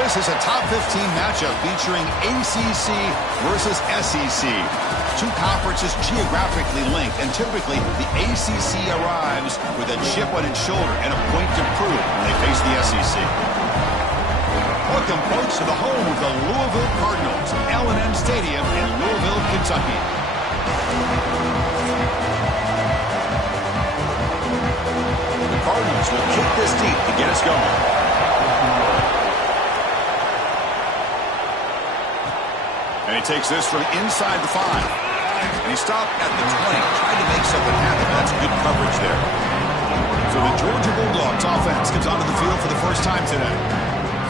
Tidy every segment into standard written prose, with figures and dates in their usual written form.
This is a top 15 matchup featuring ACC versus SEC. Two conferences geographically linked, and typically the ACC arrives with a chip on its shoulder and a point to prove when they face the SEC. Welcome, folks, to the home of the Louisville Cardinals, L&M Stadium in Louisville, Kentucky. The Cardinals will kick this deep to get us going. And he takes this from inside the 5. And he stopped at the 20, tried to make something happen. That's good coverage there. So the Georgia Bulldogs offense comes onto the field for the first time today.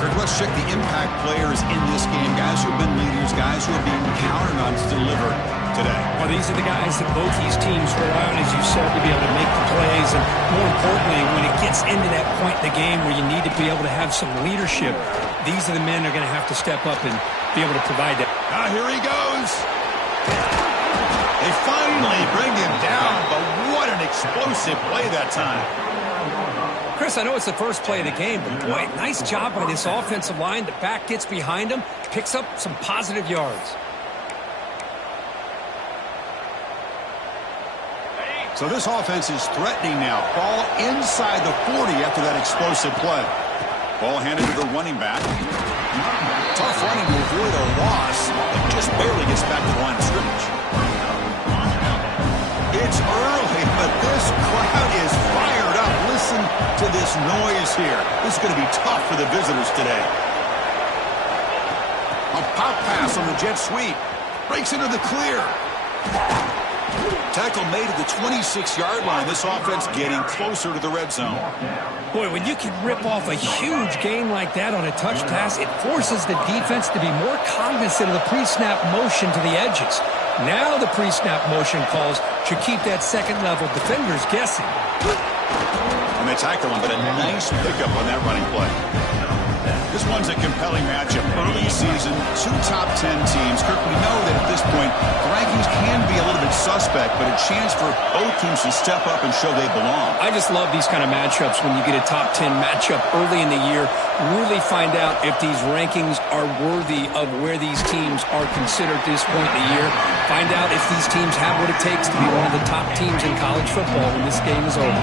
Kurt, let's check the impact players in this game. Guys who have been leaders, guys who are being counted on to deliver today. Well, these are the guys that both these teams rely on, as you said, to be able to make the plays. And more importantly, when it gets into that point in the game where you need to be able to have some leadership, these are the men that are going to have to step up and be able to provide that. Now here he goes. They finally bring him down, but what an explosive play that time. Chris, I know it's the first play of the game, but boy, nice job by this offensive line. The back gets behind him, picks up some positive yards. So this offense is threatening now. Ball inside the 40 after that explosive play. Ball handed to the running back. Tough running to avoid a loss, but just barely gets back to the line of scrimmage. It's early, but this crowd is fired up. Listen to this noise here. This is going to be tough for the visitors today. A pop pass on the jet sweep. Breaks into the clear. Tackle made at the 26-yard line. This offense getting closer to the red zone. Boy, when you can rip off a huge gain like that on a touch pass, it forces the defense to be more cognizant of the pre-snap motion to the edges. Now the pre-snap motion calls should keep that second-level defenders guessing. And they tackle him, but a nice pickup on that running play. This one's a compelling matchup. Early season, two top 10 teams. Kirk, we know that at this point, the rankings can be a little bit suspect, but a chance for both teams to step up and show they belong. I just love these kind of matchups when you get a top 10 matchup early in the year. Really find out if these rankings are worthy of where these teams are considered at this point in the year. Find out if these teams have what it takes to be one of the top teams in college football when this game is over.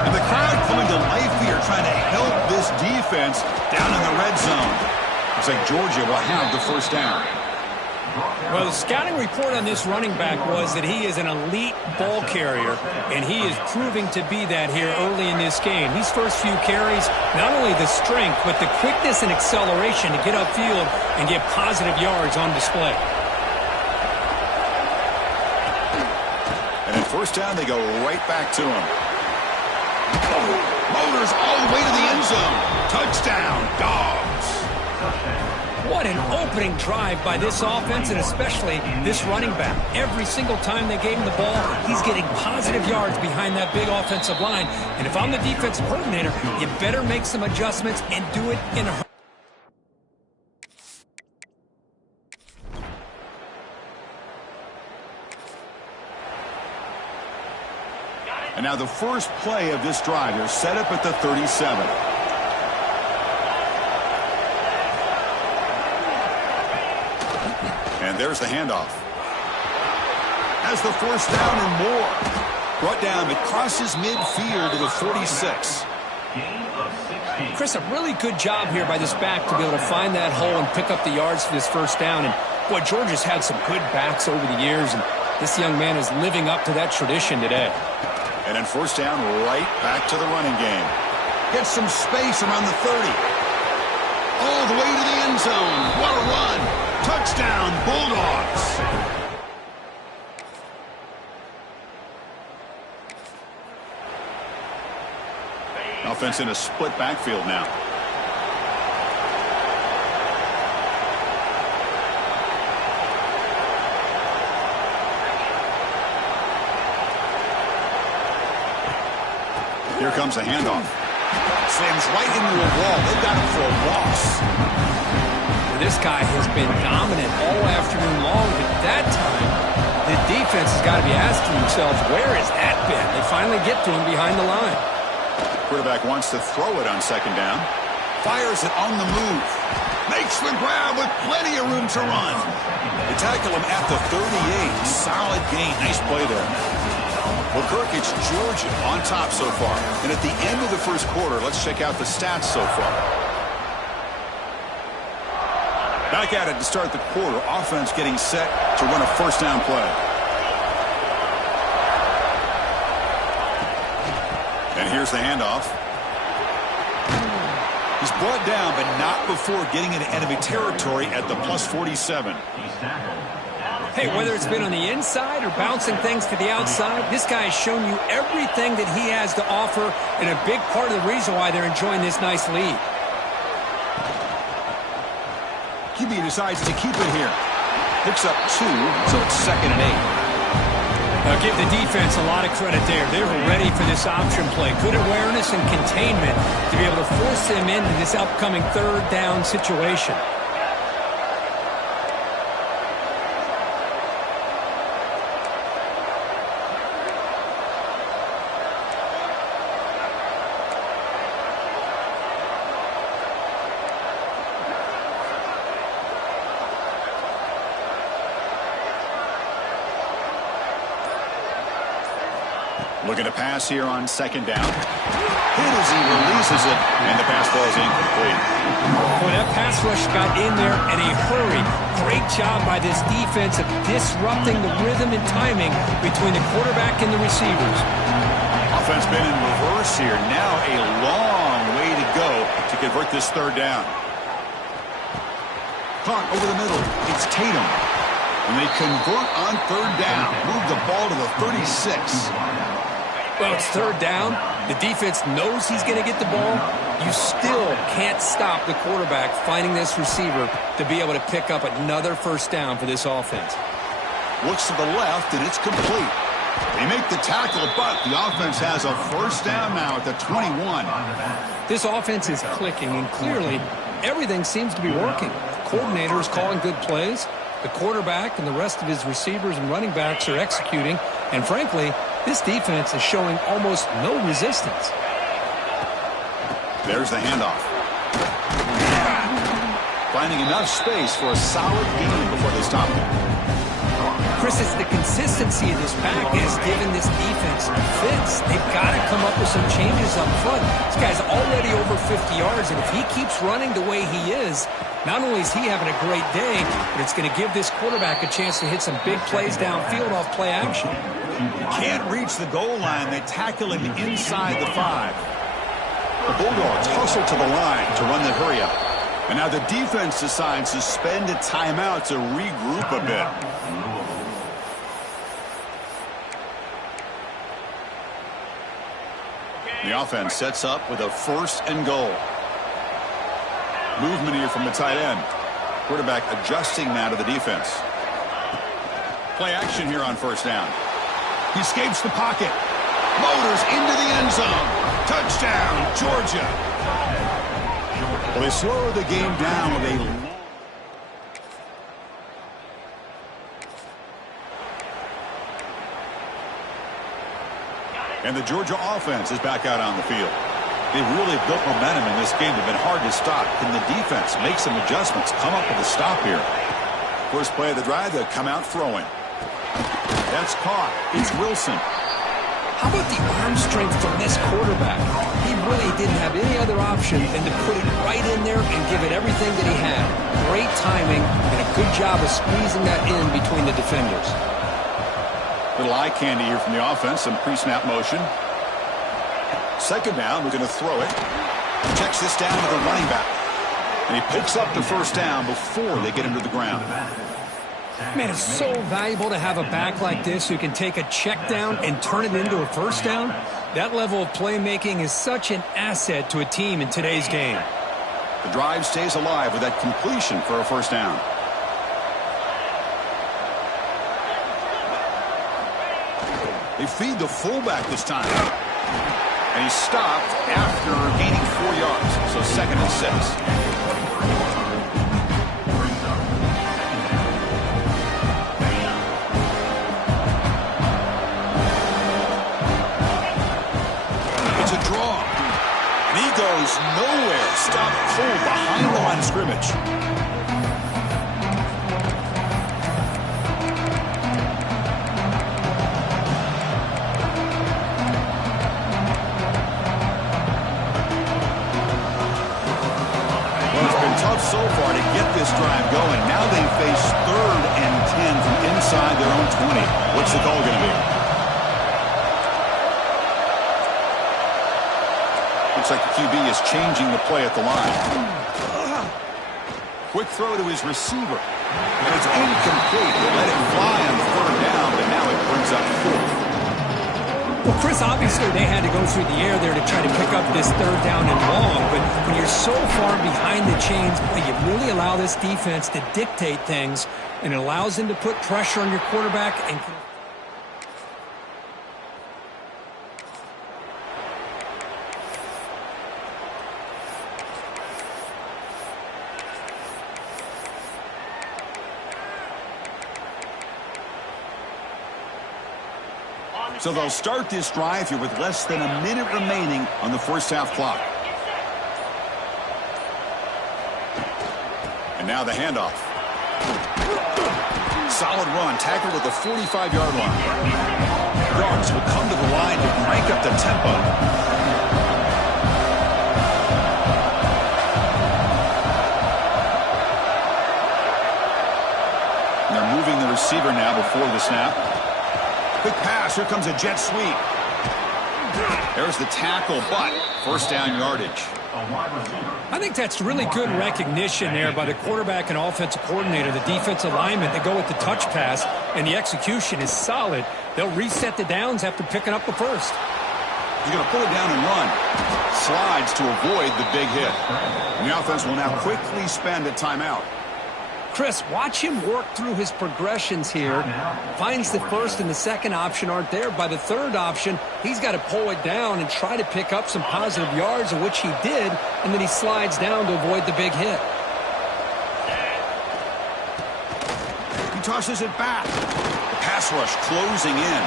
And the crowd coming to life here, trying to help this defense down in the red zone. Looks like Georgia will have the first down. Well, the scouting report on this running back was that he is an elite ball carrier, and he is proving to be that here early in this game. These first few carries, not only the strength, but the quickness and acceleration to get upfield and get positive yards on display. And at first down, they go right back to him. Motors all the way to the end zone. Touchdown, Dogs. What an opening drive by this offense, and especially this running back. Every single time they gave him the ball, he's getting positive yards behind that big offensive line. And if I'm the defensive coordinator, you better make some adjustments and do it in a hurry. And now the first play of this drive, they're set up at the 37. And there's the handoff. Has the first down and more. Brought down, it crosses midfield to the 46. Chris, a really good job here by this back to be able to find that hole and pick up the yards for this first down. And, boy, Georgia's had some good backs over the years, and this young man is living up to that tradition today. And then first down, right back to the running game. Gets some space around the 30. All the way to the end zone. What a run. Touchdown, Bulldogs. Offense in a split backfield now. Here comes a handoff. Slams right into a wall. They've got him for a loss. This guy has been dominant all afternoon long, but that time, the defense has got to be asking themselves, where has that been? They finally get to him behind the line. Quarterback wants to throw it on second down. Fires it on the move. Makes the grab with plenty of room to run. They tackle him at the 38. Solid gain. Nice play there. Well, Kirk, it's Georgia on top so far. And at the end of the first quarter, let's check out the stats so far. Back at it to start the quarter. Offense getting set to run a first down play. And here's the handoff. He's brought down, but not before getting into enemy territory at the plus 47. Hey, whether it's been on the inside or bouncing things to the outside, this guy has shown you everything that he has to offer, and a big part of the reason why they're enjoying this nice lead. QB decides to keep it here. Picks up 2, so it's 2nd and 8. Now give the defense a lot of credit there. They were ready for this option play. Good awareness and containment to be able to force them into this upcoming third down situation. Looking to pass here on 2nd down. Hit as he releases it, and the pass ball is incomplete. Boy, that pass rush got in there in a hurry. Great job by this defense of disrupting the rhythm and timing between the quarterback and the receivers. Offense been in reverse here. Now a long way to go to convert this 3rd down. Caught over the middle. It's Tatum. And they convert on 3rd down. Move the ball to the 36. Well, it's 3rd down. The defense knows he's going to get the ball. You still can't stop the quarterback finding this receiver to be able to pick up another first down for this offense. Looks to the left, and it's complete. They make the tackle, but the offense has a first down now at the 21. This offense is clicking, and clearly everything seems to be working. The coordinator is calling good plays. The quarterback and the rest of his receivers and running backs are executing. And frankly, this defense is showing almost no resistance. There's the handoff. Finding enough space for a solid gain before they stop him. Chris, it's the consistency of this pack is giving this defense fits. They've got to come up with some changes up front. This guy's already over 50 yards, and if he keeps running the way he is, not only is he having a great day, but it's going to give this quarterback a chance to hit some big plays downfield off play action. Can't reach the goal line. They tackle him inside the 5. The Bulldogs hustle to the line to run the hurry up. And now the defense decides to spend a timeout to regroup a bit. The offense sets up with a 1st and goal. Movement here from the tight end. Quarterback adjusting now to the defense. Play action here on 1st down. He escapes the pocket. Motors into the end zone. Touchdown, Georgia. Well, they slow the game down with a long... And the Georgia offense is back out on the field. They've really built momentum in this game. They've been hard to stop. Can the defense make some adjustments, come up with a stop here? First play of the drive, they'll come out throwing. That's caught. It's Wilson. How about the arm strength from this quarterback? He really didn't have any other option than to put it right in there and give it everything that he had. Great timing and a good job of squeezing that in between the defenders. Little eye candy here from the offense, some pre-snap motion. 2nd down, we're going to throw it. Checks this down to the running back. And he picks up the 1st down before they get him to the ground. Man, it's so valuable to have a back like this who can take a check down and turn it into a 1st down. That level of playmaking is such an asset to a team in today's game. The drive stays alive with that completion for a 1st down. They feed the fullback this time. And he stopped after gaining 4 yards. So 2nd and 6. It's a draw. And he goes nowhere. stop cold behind the line of scrimmage. Tough so far to get this drive going. Now they face 3rd and 10 from inside their own 20. What's the call going to be? Looks like the QB is changing the play at the line. Quick throw to his receiver. And it's incomplete. They let it fly on 3rd down, but now it brings up 4th. Well, Chris, obviously they had to go through the air there to try to pick up this 3rd down and long, but when you're so far behind the chains, you really allow this defense to dictate things, and it allows them to put pressure on your quarterback and so they'll start this drive here with less than a minute remaining on the first half clock. And now the handoff. Solid run, tackled at the 45-yard line. Guards will come to the line to crank up the tempo. And they're moving the receiver now before the snap. Quick pass. Here comes a jet sweep. There's the tackle, but first down yardage. I think that's really good recognition there by the quarterback and offensive coordinator, the defensive lineman. They go with the touch pass, and the execution is solid. They'll reset the downs after picking up the first. He's going to pull it down and run. Slides to avoid the big hit. And the offense will now quickly spend a timeout. Chris, watch him work through his progressions here. Finds the first and the second option aren't there. By the third option, he's got to pull it down and try to pick up some positive yards, of which he did, and then he slides down to avoid the big hit. He tosses it back. The pass rush closing in.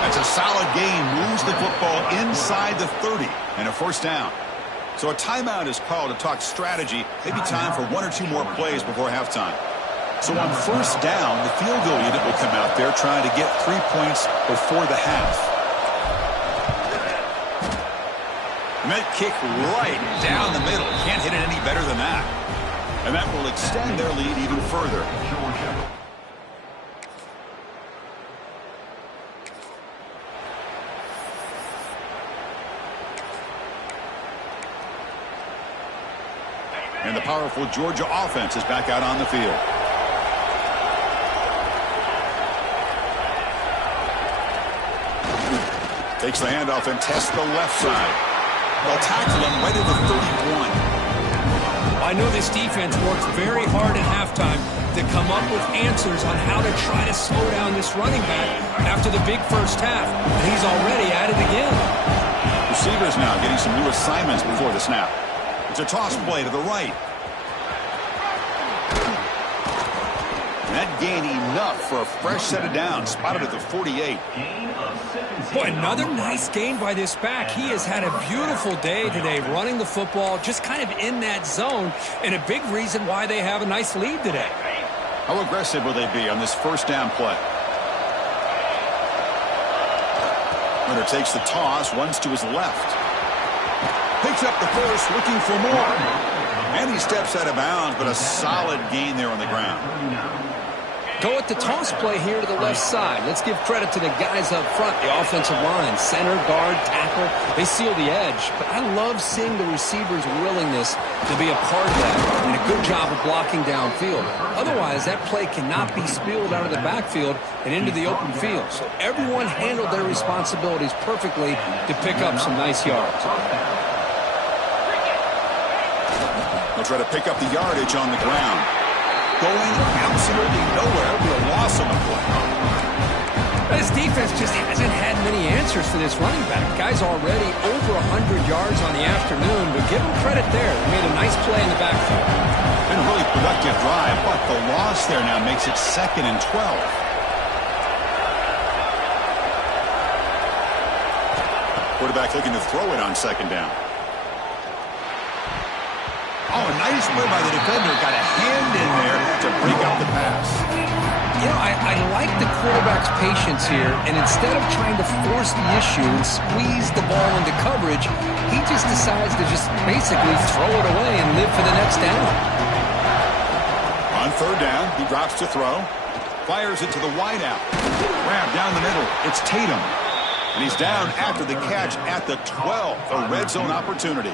That's a solid gain. Moves the football inside the 30 and a first down. So a timeout is called to talk strategy. Maybe time for 1 or 2 more plays before halftime. So on first down, the field goal unit will come out there trying to get 3 points before the half. And that kick right down the middle. Can't hit it any better than that. And that will extend their lead even further. And the powerful Georgia offense is back out on the field. Takes the handoff and tests the left side. They'll tackle him right at the 31. I know this defense works very hard at halftime to come up with answers on how to try to slow down this running back after the big first half. And he's already at it again. Receivers now getting some new assignments before the snap. It's a toss play to the right. And that gained enough for a fresh set of downs. Spotted at the 48. Boy, another nice gain by this back. He has had a beautiful day today running the football, just kind of in that zone, and a big reason why they have a nice lead today. How aggressive will they be on this first down play? Hunter takes the toss, runs to his left. Picks up the first, looking for more. And he steps out of bounds, but a solid gain there on the ground. Go at the toss play here to the left side. Let's give credit to the guys up front, the offensive line, center, guard, tackle. They seal the edge. But I love seeing the receivers' willingness to be a part of that and a good job of blocking downfield. Otherwise, that play cannot be spilled out of the backfield and into the open field. So everyone handled their responsibilities perfectly to pick up some nice yards. They'll try to pick up the yardage on the ground. Going absolutely nowhere with a loss on the play. This defense just hasn't had many answers for this running back. Guy's already over 100 yards on the afternoon, but give him credit there. They made a nice play in the backfield. Been a really productive drive, but the loss there now makes it 2nd and 12. Quarterback looking to throw it on 2nd down. Oh, a nice play by the defender. Got a hand in there to break up the pass. You know, I like the quarterback's patience here, and instead of trying to force the issue and squeeze the ball into coverage, he just decides to just basically throw it away and live for the next down. On third down, he drops to throw. Fires it to the wideout. Grab down the middle. It's Tatum. And he's down after the catch at the 12. A red zone opportunity.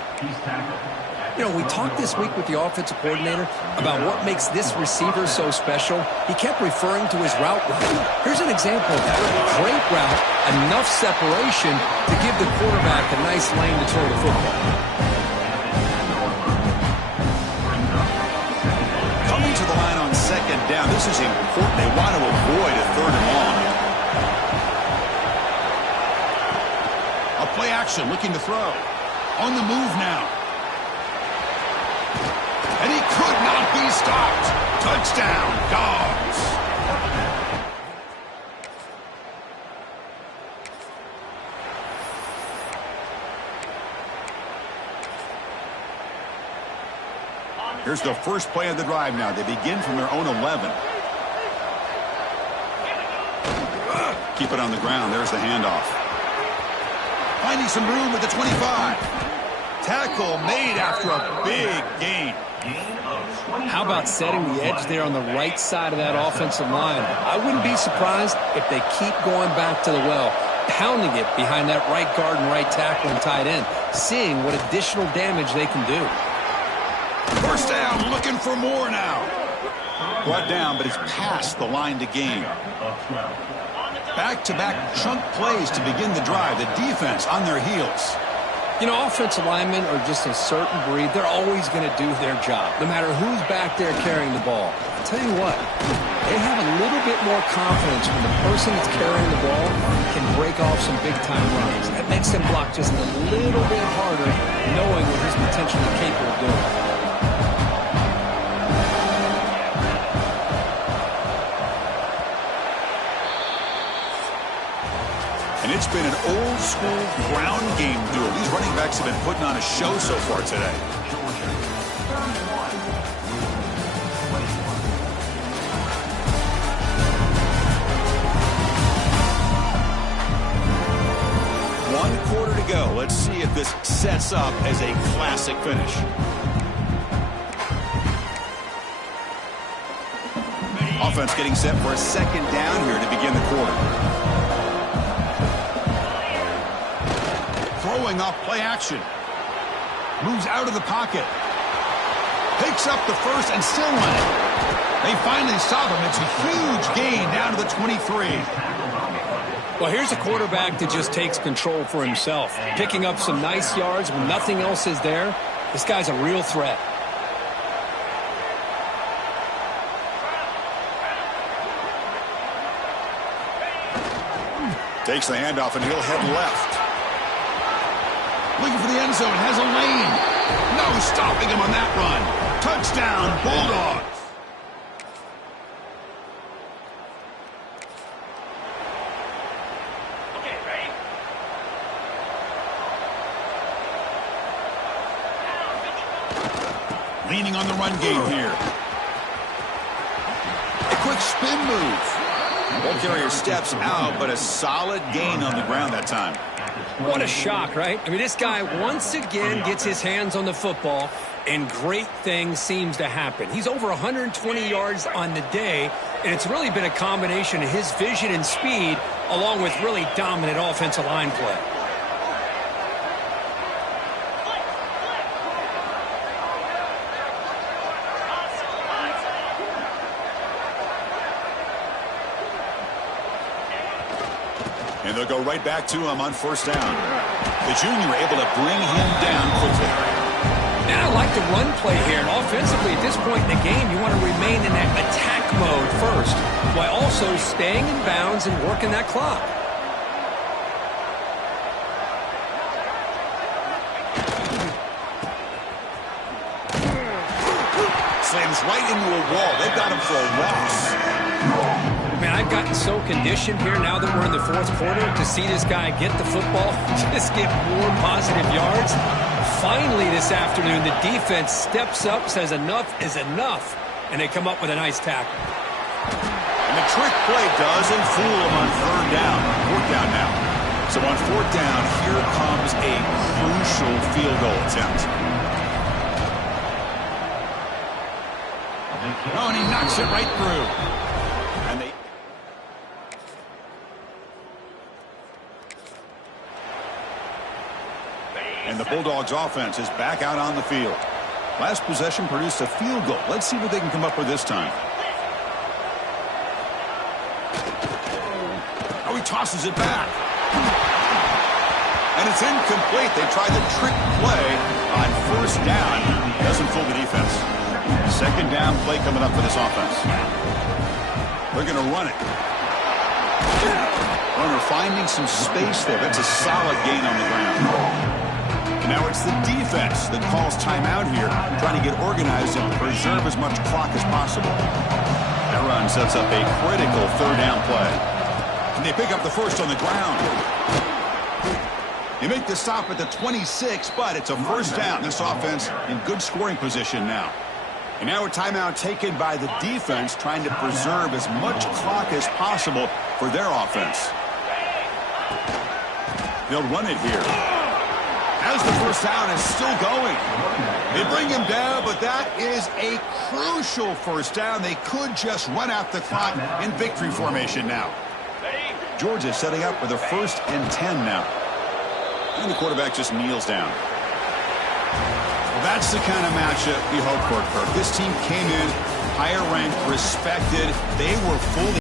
You know, we talked this week with the offensive coordinator about what makes this receiver so special. He kept referring to his route running. Here's an example of that. Great route, enough separation to give the quarterback a nice lane to throw the football. Coming to the line on second down. This is important. They want to avoid a third and long. A play action looking to throw. On the move now. And he could not be stopped. Touchdown, Dogs. Here's the first play of the drive now. They begin from their own 11. Keep it on the ground. There's the handoff. Finding some room at the 25. Tackle made after a big gain. How about setting the edge there on the right side of that offensive line? I wouldn't be surprised if they keep going back to the well, pounding it behind that right guard and right tackle and tight end, seeing what additional damage they can do. First down, looking for more now. Brought down, but it's past the line to gain. Back-to-back chunk plays to begin the drive. The defense on their heels. You know, offensive linemen are just a certain breed. They're always going to do their job, no matter who's back there carrying the ball. I'll tell you what, they have a little bit more confidence when the person that's carrying the ball can break off some big-time runs. That makes them block just a little bit harder, knowing what he's potentially capable of doing. And it's been an old-school ground game duel. These running backs have been putting on a show so far today. One quarter to go. Let's see if this sets up as a classic finish. Offense getting set for a second down here to begin the quarter. Throwing off play action. Moves out of the pocket. Picks up the first and still on it. They finally stop him. It's a huge gain down to the 23. Well, here's a quarterback that just takes control for himself. Picking up some nice yards when nothing else is there. This guy's a real threat. Takes the handoff and he'll head left. Looking for the end zone, has a lane. No stopping him on that run. Touchdown, Bulldogs. Okay, ready? Leaning on the run game here. A quick spin move. Ball carrier steps out, but a solid gain on the ground that time. What a shock, right? I mean, this guy once again gets his hands on the football, and great things seems to happen. He's over 120 yards on the day, and it's really been a combination of his vision and speed, along with really dominant offensive line play. And they'll go right back to him on first down. The junior able to bring him down quickly. And I like the run play here. And offensively, at this point in the game, you want to remain in that attack mode first, while also staying in bounds and working that clock. Slams right into a wall. They've got him for a loss. Man, I've gotten so conditioned here now that we're in the fourth quarter to see this guy get the football, just get more positive yards. finally this afternoon, the defense steps up, says enough is enough, and they come up with a nice tackle. And the trick play doesn't fool them on third down. Fourth down now. So on fourth down, here comes a crucial field goal attempt. Oh, and he knocks it right through. And the Bulldogs offense is back out on the field. Last possession produced a field goal. Let's see what they can come up with this time. Oh, he tosses it back. And it's incomplete. They tried the trick play on first down. Doesn't fool the defense. Second down play coming up for this offense. They're going to run it. Runner finding some space there. That's a solid gain on the ground. And now it's the defense that calls timeout here, trying to get organized and preserve as much clock as possible. That run sets up a critical third down play. And they pick up the first on the ground. They make the stop at the 26, but it's a first down. This offense in good scoring position now. And now a timeout taken by the defense, trying to preserve as much clock as possible for their offense. They'll run it here. As the first down is still going. They bring him down, but that is a crucial first down. They could just run out the clock in victory formation now. Georgia setting up with a 1st and 10 now. And the quarterback just kneels down. Well, that's the kind of matchup we hope for, Kirk. This team came in higher ranked, respected. They were fully